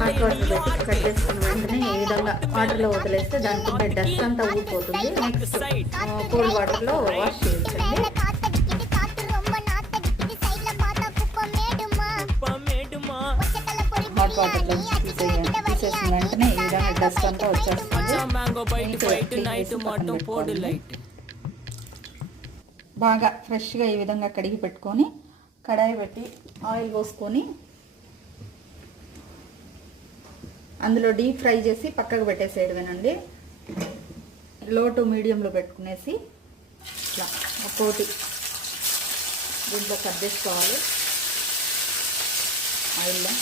Hot water పెట్టి cut చేసుకున్న వెంటనే ఈ విధంగా వాటర్లో వదిలేస్తే దానికి ఉండే డస్ట్ అంతా ఊడిపోతుంది. నెక్స్ట్ కోల్డ్ వాటర్లో వాష్ చేయించండి. హాట్ వాటర్లో తీసేసిన వెంటనే ఈ విధంగా డస్ట్ అంతా వచ్చేస్తుంది. బాగా ఫ్రెష్గా ఈ విధంగా కడిగి పెట్టుకొని కడాయి పెట్టి ఆయిల్ పోసుకొని అందులో డీప్ ఫ్రై చేసి పక్కకు పెట్టేసేయడమేనండి. లో టు మీడియంలో పెట్టుకునేసి ఇట్లా ఒక్కోటి దీంట్లో కట్ చేసుకోవాలి ఆయిల్లో.